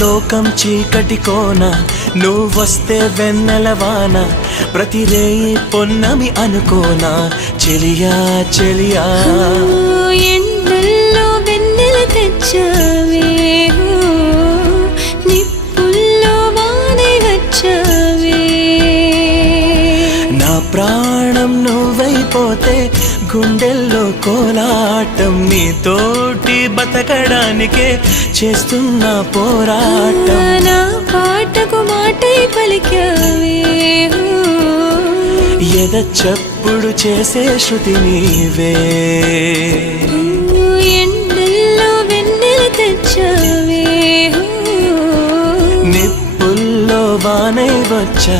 లోకం చీకటి కోన నువ్వొస్తే వెన్నెలవాన ప్రతి రేయి పొన్నమి అనుకోనా చెలియా చెలియా ఎండల్లో వెన్నెల తెచ్చావే నిప్పుల్లో వానై వచ్చావే నా ప్రాణం నువ్వైపోతే గుండెల్లో కోలాటం నీతోటి బతకడానికే చేస్తున్న పోరాటం నా పాటకు మాటై పలికావే ఎద చప్పుడు చేసే శృతి నీవే ఎండల్లో వెన్నెల తెచ్చావే నిప్పుల్లో వానై వచ్చా